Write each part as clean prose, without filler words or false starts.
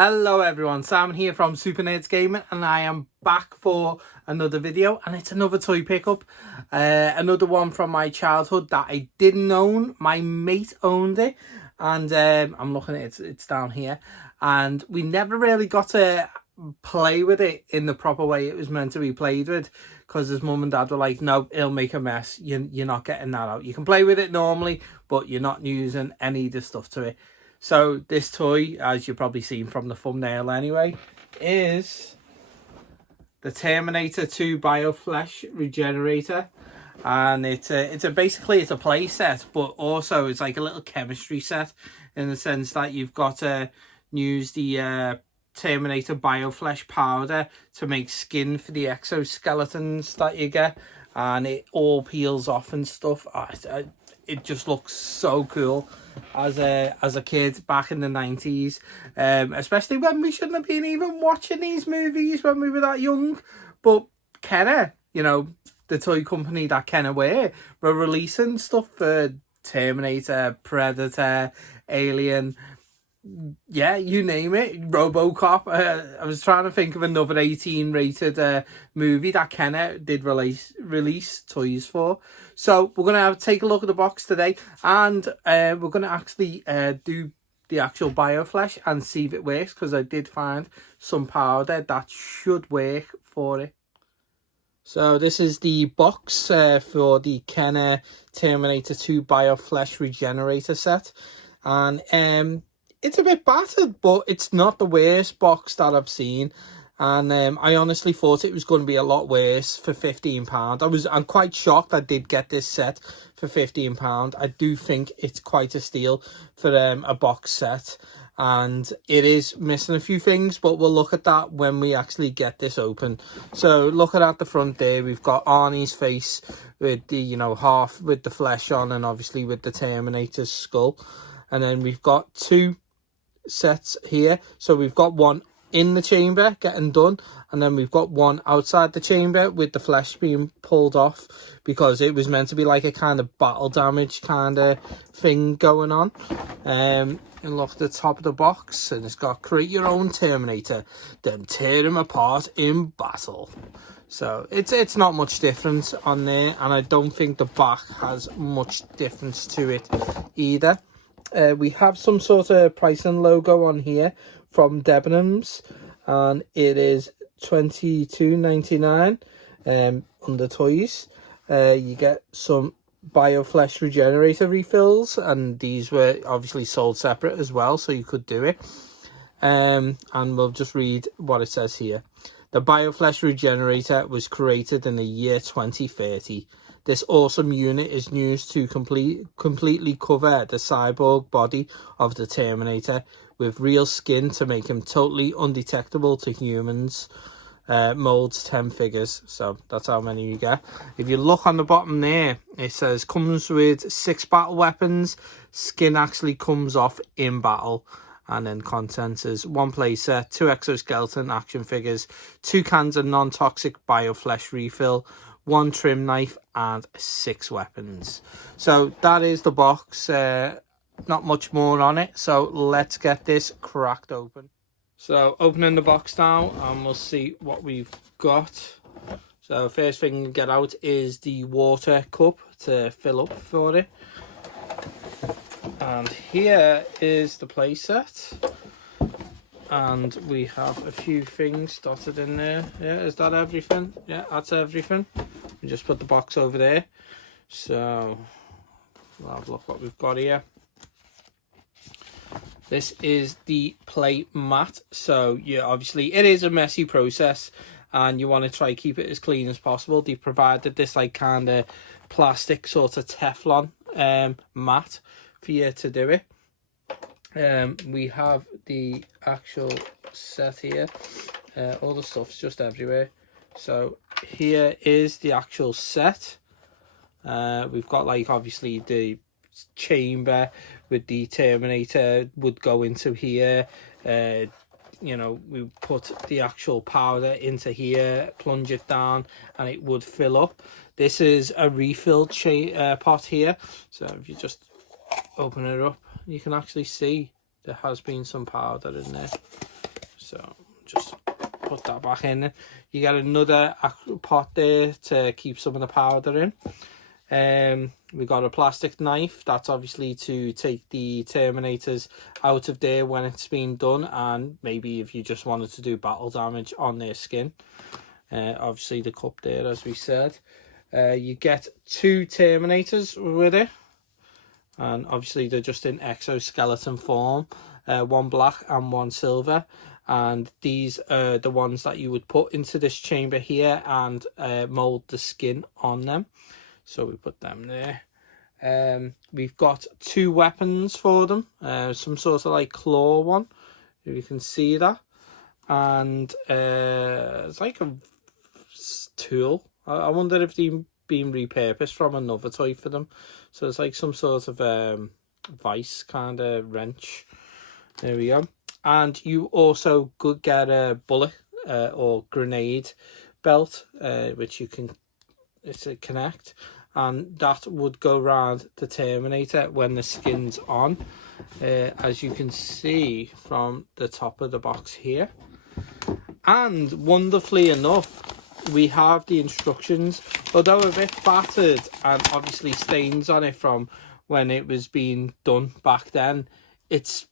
Hello everyone, Sam here from Super Nerds Gaming, and I am back for another video, and it's another toy pickup. Another one from my childhood that I didn't own. My mate owned it, and I'm looking at it, it's down here, and we never really got to play with it in the proper way it was meant to be played with, because his mum and dad were like, no, it'll make a mess, you're not getting that out. You can play with it normally, but you're not using any of the stuff to it. So this toy, as you've probably seen from the thumbnail anyway, is the Terminator 2 Bioflesh regenerator. And it's basically a play set, but also it's like a little chemistry set, in the sense that you've got to use the Terminator Bioflesh powder to make skin for the exoskeletons that you get, and it all peels off and stuff. It just looks so cool as a kid back in the 90s, especially when we shouldn't have been even watching these movies when we were that young. But Kenner, you know, the toy company that Kenner were releasing stuff for Terminator, Predator, Alien, yeah, you name it, RoboCop. I was trying to think of another 18 rated movie that Kenner did release toys for. So we're gonna take a look at the box today, and we're gonna actually do the actual Bioflesh and see if it works, because I did find some powder that should work for it. So this is the box for the Kenner Terminator 2 Bioflesh regenerator set, and it's a bit battered, but it's not the worst box that I've seen. And I honestly thought it was going to be a lot worse for £15. I'm quite shocked I did get this set for £15. I do think it's quite a steal for a box set, and it is missing a few things, but we'll look at that when we actually get this open. So looking at the front there, we've got Arnie's face with the, you know, half with the flesh on, and obviously with the Terminator's skull. And then we've got two sets here. So we've got one in the chamber getting done, and then we've got one outside the chamber with the flesh being pulled off, because it was meant to be like a kind of battle damage kind of thing going on. And look at the top of the box, and it's got create your own Terminator, then tear him apart in battle. So it's not much difference on there, and I don't think the back has much difference to it either. We have some sort of pricing logo on here from Debenhams, and it is $22.99 under toys. You get some Bioflesh regenerator refills, and these were obviously sold separate as well, so you could do it. And we'll just read what it says here. The Bioflesh regenerator was created in the year 2030. This awesome unit is used to completely cover the cyborg body of the Terminator with real skin to make him totally undetectable to humans. Molds 10 figures, so that's how many you get. If you look on the bottom there, it says comes with 6 battle weapons. Skin actually comes off in battle. And then contents is 1 playset, 2 exoskeleton action figures, 2 cans of non-toxic Bioflesh refill, 1 trim knife, and 6 weapons. So that is the box. Not much more on it, so let's get this cracked open. So opening the box now, and we'll see what we've got. So first thing to get out is the water cup to fill up for it. And here is the playset, and we have a few things dotted in there. Yeah, is that everything? Yeah, that's everything. We just put the box over there. So we'll have a look what we've got here. This is the play mat. So yeah, obviously it is a messy process, and you want to try keep it as clean as possible. They provided this like kind of plastic sort of Teflon mat for you to do it. We have the actual set here. All the stuff's just everywhere. So here is the actual set. We've got like obviously the chamber with the Terminator would go into here. You know, we put the actual powder into here, plunge it down, and it would fill up. This is a refill pot here. So if you just open it up, you can actually see there has been some powder in there. So just put that back in. You get another pot there to keep some of the powder in. We got a plastic knife. That's obviously to take the Terminators out of there when it's been done, and maybe if you just wanted to do battle damage on their skin. Obviously the cup there, as we said. You get 2 Terminators with it, and obviously they're just in exoskeleton form, one black and one silver, and these are the ones that you would put into this chamber here and mold the skin on them. So we put them there. We've got 2 weapons for them, some sort of like claw one, if you can see that, and it's like a tool. I wonder if they've been repurposed from another toy for them. So it's like some sort of vice kind of wrench. There we go. And you also could get a bullet or grenade belt, which you can connect, and that would go around the Terminator when the skin's on, as you can see from the top of the box here. And wonderfully enough, we have the instructions, although a bit battered and obviously stains on it from when it was being done back then. It's,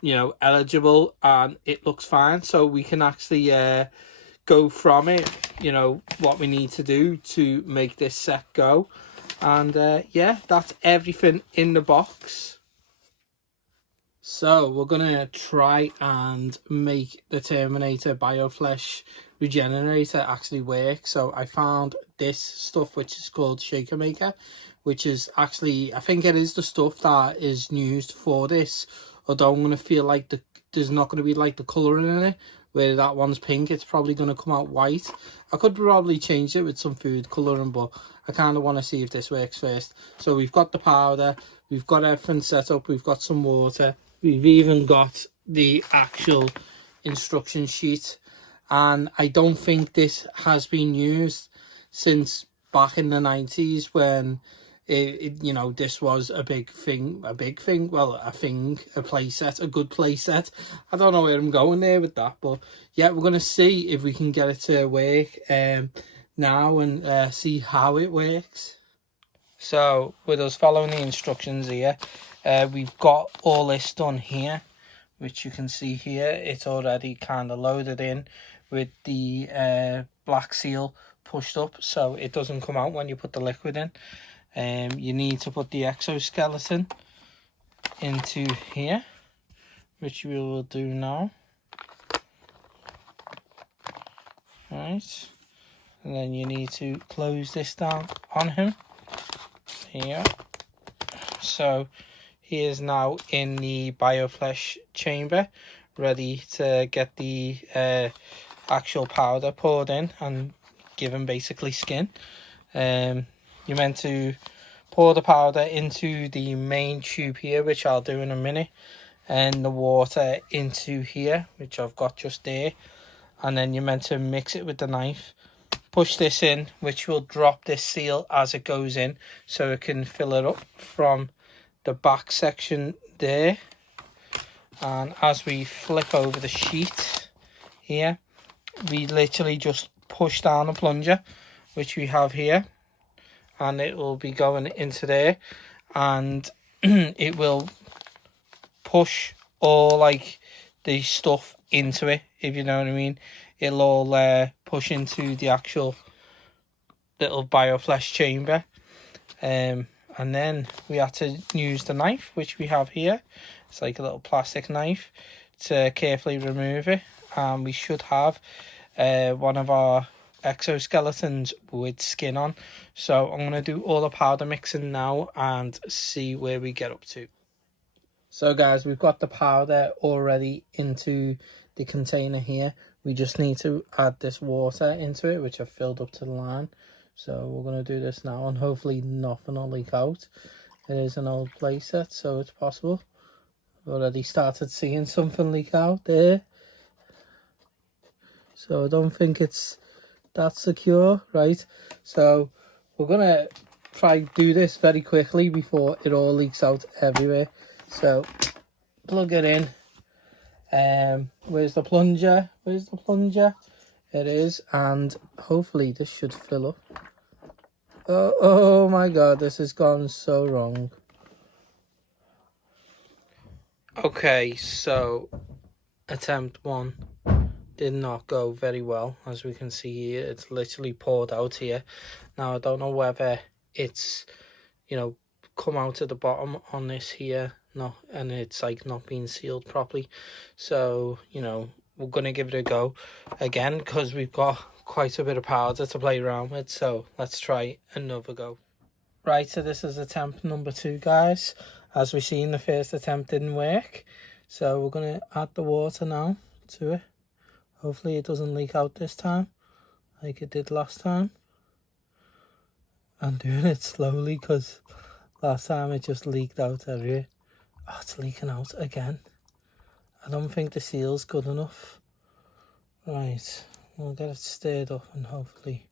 you know, eligible and it looks fine, so we can actually go from it, you know, what we need to do to make this set go. And yeah, that's everything in the box. So we're gonna try and make the Terminator Bioflesh regenerator actually work. So I found this stuff which is called Shaker Maker, which is actually, I think it is the stuff that is used for this, although I'm gonna feel like there's not gonna be like the colouring in it, where that one's pink, it's probably going to come out white. I could probably change it with some food colouring, but I kind of want to see if this works first. So we've got the powder, we've got everything set up, we've got some water, we've even got the actual instruction sheet, and I don't think this has been used since back in the 90s when you know, this was a big thing, well, a playset, a good playset. I don't know where I'm going there with that, but yeah, we're going to see if we can get it to work now and see how it works. So with us following the instructions here, we've got all this done here, which you can see here. It's already kind of loaded in with the black seal pushed up, so it doesn't come out when you put the liquid in. You need to put the exoskeleton into here, which we will do now. Right, and then you need to close this down on him here. So he is now in the Bioflesh chamber, ready to get the actual powder poured in and give him basically skin. You're meant to pour the powder into the main tube here, which I'll do in a minute, and the water into here, which I've got just there, and then you're meant to mix it with the knife, push this in, which will drop this seal as it goes in, so it can fill it up from the back section there. And as we flip over the sheet here, we literally just push down the plunger, which we have here, and it will be going into there, and it will push all like the stuff into it, if you know what I mean. It'll all push into the actual little Bioflesh chamber, and then we have to use the knife, which we have here. It's like a little plastic knife, to carefully remove it, and we should have one of our exoskeletons with skin on. So I'm going to do all the powder mixing now and see where we get up to. So guys, we've got the powder already into the container here. We just need to add this water into it, which I've filled up to the line. So we're going to do this now, and hopefully nothing will leak out. It is an old playset, so it's possible. I've already started seeing something leak out there, so I don't think it's that secure. Right, so we're gonna try do this very quickly before it all leaks out everywhere. So plug it in, Where's the plunger? Where's the plunger? It is, and hopefully this should fill up. Oh my god, this has gone so wrong. Okay, so attempt 1 did not go very well. As we can see here, it's literally poured out here. Now I don't know whether it's, you know, come out at the bottom on this here, no, and it's like not being sealed properly. So, you know, we're gonna give it a go again because we've got quite a bit of powder to play around with. So let's try another go. Right, so this is attempt number 2, guys. As we've seen, the first attempt didn't work, so we're gonna add the water now to it. Hopefully it doesn't leak out this time like it did last time. I'm doing it slowly because last time it just leaked out everywhere. Oh, it's leaking out again. I don't think the seal's good enough. Right, we'll get it stirred up and hopefully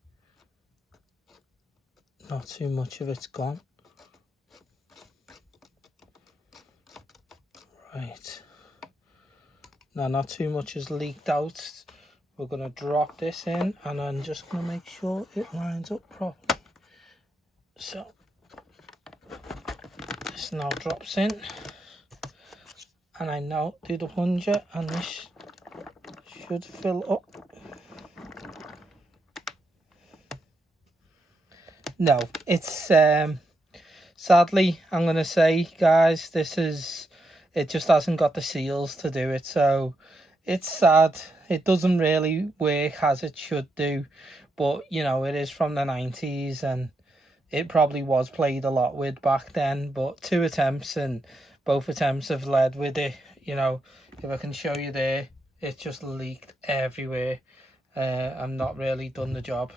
not too much of it's gone. Right. Now, not too much is leaked out. We're going to drop this in and I'm just going to make sure it lines up properly. So, this now drops in. And I now do the plunger and this should fill up. No, it's sadly, I'm going to say, guys, it just hasn't got the seals to do it, so it's sad. It doesn't really work as it should do, but you know, it is from the 90s and it probably was played a lot with back then. But 2 attempts and both attempts have led with it. You know, if I can show you there, it just leaked everywhere. I'm not really done the job.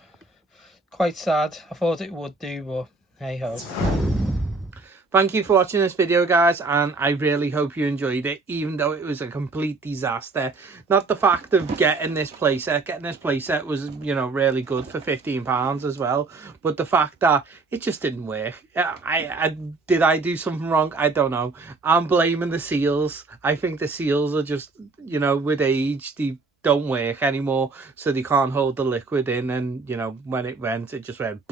Quite sad. I thought it would do, but hey ho. Thank you for watching this video, guys, and I really hope you enjoyed it, even though it was a complete disaster. Not the fact of getting this playset. Getting this playset was, you know, really good for £15 as well, but the fact that it just didn't work. Did I do something wrong? I don't know. I'm blaming the seals. I think the seals are just, you know, with age, they don't work anymore, so they can't hold the liquid in, and you know, when it went, it just went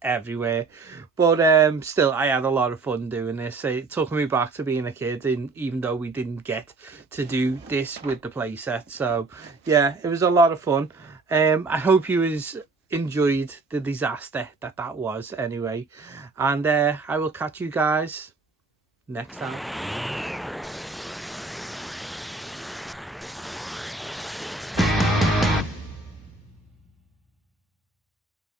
everywhere. But still, I had a lot of fun doing this. It took me back to being a kid, and even though we didn't get to do this with the playset, so yeah, it was a lot of fun. I hope you enjoyed the disaster that was anyway, and I will catch you guys next time.